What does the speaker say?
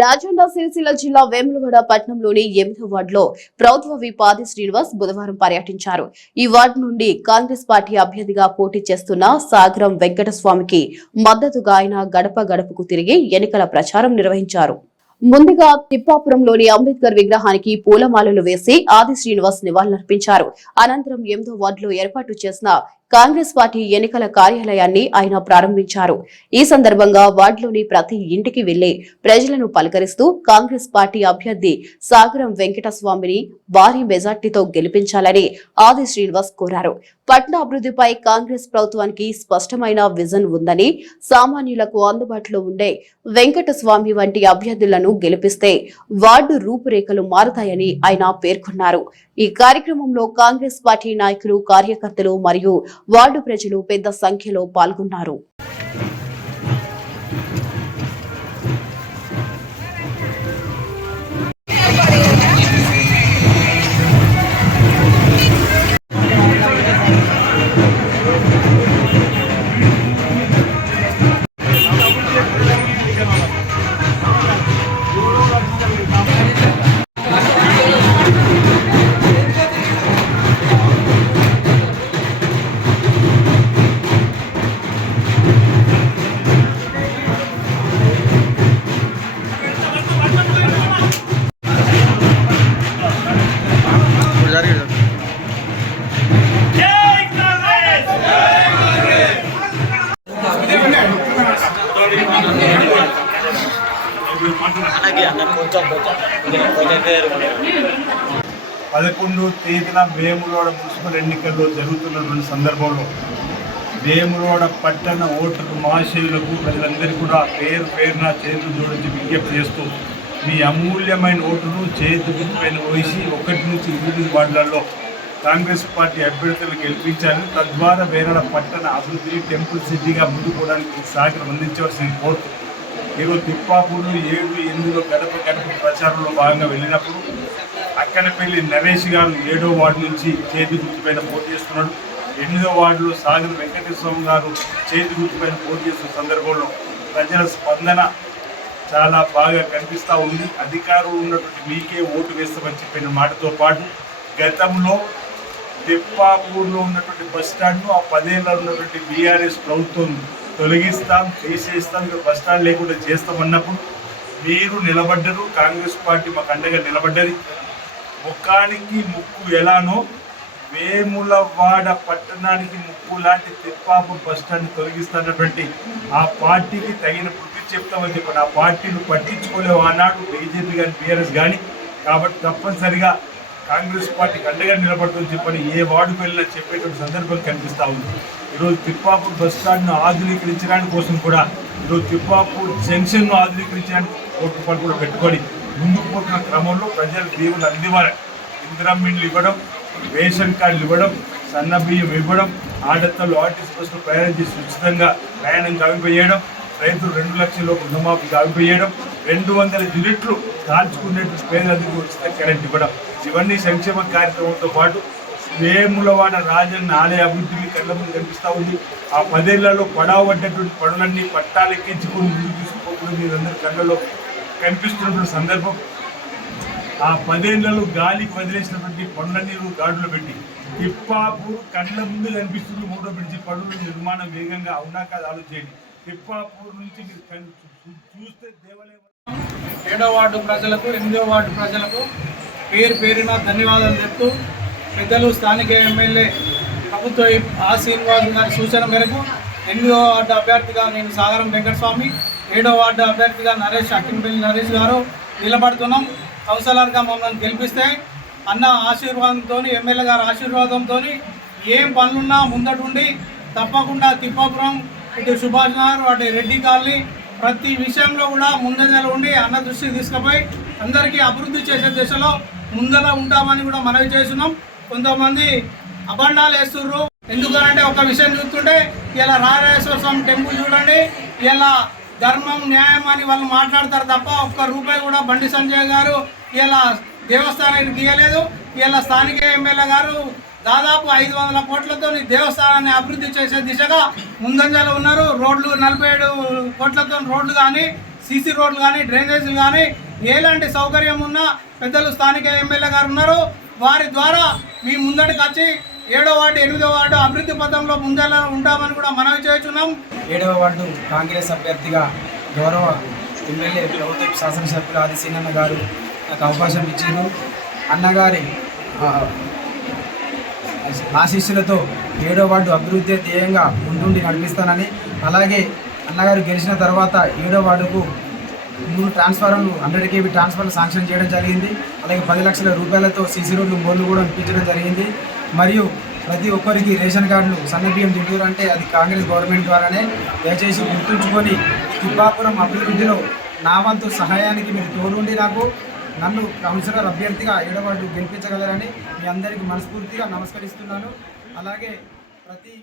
రాజన్న సిరిసిల్ల జిల్లా వేములవాడ పట్టణంలోని 8వ వార్డులో ప్రభుత్వ విప్ ఆది శ్రీనివాస్ బుధవారం పర్యటించారు. ఈ వార్డు నుండి కాంగ్రెస్ పార్టీ అభ్యర్థిగా పోటీ చేస్తున్న సాగరం వెంకటస్వామికి మద్దతుగా ఆయన గడప గడపకు తిరిగి ఎన్నికల ప్రచారం నిర్వహించారు. ముందుగా తిప్పాపురంలోని అంబేద్కర్ విగ్రహానికి పూలమాలలు వేసి ఆది శ్రీనివాస్ నివాళులర్పించారు. అనంతరం 8వ వార్డులో ఏర్పాటు చేసిన కాంగ్రెస్ పార్టీ ఎన్నికల కార్యాలయాన్ని ఆయన ప్రారంభించారు. ఈ సందర్భంగా వార్డులోని ప్రతి ఇంటికి వెళ్లి ప్రజలను పలకరిస్తూ కాంగ్రెస్ పార్టీ అభ్యర్థి సాగరం వెంకటస్వామిని భారీ మెజార్టీతో గెలిపించాలని ఆది శ్రీనివాస్ కోరారు. పట్టణ అభివృద్ధిపై కాంగ్రెస్ ప్రభుత్వానికి స్పష్టమైన విజన్ ఉందని, సామాన్యులకు అందుబాటులో ఉండే వెంకటస్వామి వంటి అభ్యర్థులను గెలిపిస్తే వార్డు రూపురేఖలు మారుతాయని ఆయన పేర్కొన్నారు. ఈ కార్యక్రమంలో కాంగ్రెస్ పార్టీ నాయకులు, కార్యకర్తలు మరియు వార్డు ప్రజలు పెద్ద సంఖ్యలో పాల్గొన్నారు. పదకొండు తేదీన వేములవాడ మున్సిపల్ ఎన్నికల్లో జరుగుతున్నటువంటి సందర్భంలో వేములవాడ పట్టణ ఓటర్లు మహాశయులకు ప్రజలందరికీ కూడా పేరు పేరున చేతులు జోడించి విజ్ఞప్తి చేస్తూ మీ అమూల్యమైన ఓటును చేతి పైన వేసి 1 నుంచి 8 వార్డులలో కాంగ్రెస్ పార్టీ అభ్యర్థులు గెలిపించాలని, తద్వారా వేరాడ పట్టణ అభివృద్ధి టెంపుల్ సిటీగా ముందుకోవడానికి సహకారం అందించవలసింది కోరుతూ ఈరోజు తిప్పాపూర్లు 7, 8లో గడప గడప ప్రచారంలో భాగంగా వెళ్ళినప్పుడు అక్కనపల్లి నరేష్ గారు 7వ వార్డు నుంచి చేతి గుర్తుపైన పోటీ చేస్తున్నాడు. 8వ వార్డులో సాగర్ వెంకటేశ్వర గారు చేతి గుర్తుపైన పోటీ చేస్తున్న సందర్భంలో ప్రజల స్పందన చాలా బాగా కనిపిస్తూ ఉంది. అధికారులు ఉన్నటువంటి మీకే ఓటు వేస్తామని చెప్పిన మాటతో పాటు గతంలో తిప్పాపూర్లో ఉన్నటువంటి బస్టాండ్ను ఆ 10 ఏళ్ళలో ఉన్నటువంటి బీఆర్ఎస్ ప్రభుత్వం తొలగిస్తాం, చేసేస్తాం, బస్టాండ్ లేకుండా చేస్తామన్నప్పుడు మీరు నిలబడ్డరు. కాంగ్రెస్ పార్టీ మాకు అండగా నిలబడ్డది. ముఖానికి ముక్కు ఎలానో వేములవాడ పట్టణానికి ముక్కు లాంటి తిప్పాపూర్ బస్టాండ్ తొలగిస్తున్నటువంటి ఆ పార్టీకి తగిన బుద్ధి చెప్తామని చెప్పండి. ఆ పార్టీలు పట్టించుకోలేవు ఆనాడు బీజేపీ కానీ బీఆర్ఎస్ కానీ. కాబట్టి తప్పనిసరిగా కాంగ్రెస్ పార్టీకి అండగా నిలబడుతుందని చెప్పని ఏ వార్డుకు వెళ్ళినా చెప్పేటువంటి సందర్భం కనిపిస్తూ ఉంది. ఈరోజు తిప్పాపూర్ బస్టాండ్ను ఆధునీకరించడానికి కోసం కూడా ఈరోజు తిప్పాపూర్ జంక్షన్ను ఆధునీకరించడానికి ₹1 కూడా పెట్టుకొని ముందుకు పోతున్న క్రమంలో ప్రజలు దేవుళ్ళు అందివ్వాలి. ఇందిరమ్మిండ్లు ఇవ్వడం, రేషన్ కార్డులు ఇవ్వడం, సన్న బియ్యం ఇవ్వడం, ఆడతలు ఆర్టీసీ బస్సులు ప్రయాణం చేసి ఉచితంగా ప్రయాణం గావింపజేయడం, రైతులు 2 లక్షల రుణమాఫీ గావింపజేయడం, 200 యూనిట్లు కాల్చుకునేటువంటి పేదలందరికీ ఉచిత కరెంట్ ఇవ్వడం, ఇవన్నీ సంక్షేమ కార్యక్రమంతో పాటు వేములవాడ రాజన్న ఆలయ అభివృద్ధికి కళ్ళ ముందు కనిపిస్తూ ఉంది. ఆ 10 ఏళ్లలో పడవబడ్డటువంటి పనులన్నీ పట్టాలెక్కించుకొని ముందుకు తీసుకుపోకుండా మీరందరి కళ్ళలో కనిపిస్తున్నటువంటి సందర్భం. ఆ 10 ఏళ్లలో గాలికి వదిలేసినటువంటి పనులన్నీ గాడులో పెట్టి తిప్పాపూర్ కళ్ళ ముందు కనిపిస్తుంది. 3వ బ్రిడ్జి పనులు నిర్మాణం వేగంగా అవునా కాదు ఆలోచించండి. తిప్పాపూర్ నుంచి మీరు చూస్తే దేవాలయం 7వ వార్డు ప్రజలకు, 8వ వార్డు ప్రజలకు పేరు పేరున ధన్యవాదాలు చెప్తూ పెద్దలు స్థానిక ఎమ్మెల్యే ప్రభుత్వ ఆ శ్రీనివాస్ గారి సూచన మేరకు 8వ వార్డు అభ్యర్థిగా నేను సాగరం వెంకటస్వామి, 7వ వార్డు అభ్యర్థిగా అక్కినపల్లి నరేష్ గారు నిలబడుతున్నాం. కౌన్సిలర్గా మమ్మల్ని గెలిపిస్తే అన్న ఆశీర్వాదంతో, ఎమ్మెల్యే గారి ఆశీర్వాదంతో ఏం పనులున్నా ముందటుండి తప్పకుండా తిప్పాపురం, ఇటు సుభాష్ నగర్, అటు రెడ్డి కాలనీ ప్రతి విషయంలో కూడా ముందంజలో ఉండి అన్న దృష్టికి తీసుకుపోయి అందరికీ అభివృద్ధి చేసే దిశలో ముందర ఉంటామని కూడా మనవి చేస్తున్నాం. కొంతమంది అబండాలు వేస్తుర్రు. ఎందుకనంటే ఒక విషయం చూస్తుంటే ఇలా రాజరాజేశ్వర స్వామి టెంపుల్ చూడండి, ఇలా ధర్మం న్యాయం అని వాళ్ళు మాట్లాడతారు తప్ప ₹1 కూడా బండి సంజయ్ గారు ఇలా దేవస్థానానికి ఇవ్వలేదు. ఇలా స్థానిక ఎమ్మెల్యే గారు దాదాపు 500 కోట్లతో దేవస్థానాన్ని అభివృద్ధి చేసే దిశగా ముందంజలో ఉన్నారు. రోడ్లు 47 కోట్లతో రోడ్లు కానీ సీసీ రోడ్లు కానీ డ్రైనేజీలు కానీ ఎలాంటి సౌకర్యం ఉన్నా పెద్దలు స్థానిక ఎమ్మెల్యే గారు ఉన్నారు. వారి ద్వారా మీ ముందటికి వచ్చి 7వ వార్డు 8వ వార్డు అభివృద్ధి పథంలో ముందర ఉంటామని కూడా మనవి చేస్తున్నాం. 7వ వార్డు కాంగ్రెస్ అభ్యర్థిగా గౌరవ ఎమ్మెల్యే ప్రభుత్వ శాసనసభ్యులు ఆదిశీనన్న గారు నాకు అవకాశం ఇచ్చారు. అన్నగారి ఆశీస్సులతో 7వ వార్డు అభివృద్ధి ధ్యేయంగా ముందుండి నడిపిస్తానని, అలాగే అన్నగారు గెలిచిన తర్వాత 7వ వార్డుకు 3 ట్రాన్స్ఫార్మర్లు 100 kV ట్రాన్స్ఫార్మర్లు శాంక్షన్ చేయడం జరిగింది. అలాగే 10 లక్షల రూపాయలతో సీసీ రోడ్లు బోర్లు కూడా ఇప్పించడం జరిగింది. మరియు ప్రతి ఒక్కరికి రేషన్ కార్డులు సన్నబియ్యం తింటూరు అంటే అది కాంగ్రెస్ గవర్నమెంట్ ద్వారానే. దయచేసి గుర్తుంచుకొని తిప్పాపురం అభివృద్ధిలో నా వంతు సహాయానికి మీరు తోడుండి నన్ను కౌన్సిలర్ అభ్యర్థిగా 7వ వార్డు గెలిపించగలరని మీ అందరికీ మనస్ఫూర్తిగా నమస్కరిస్తున్నాను. అలాగే ప్రతి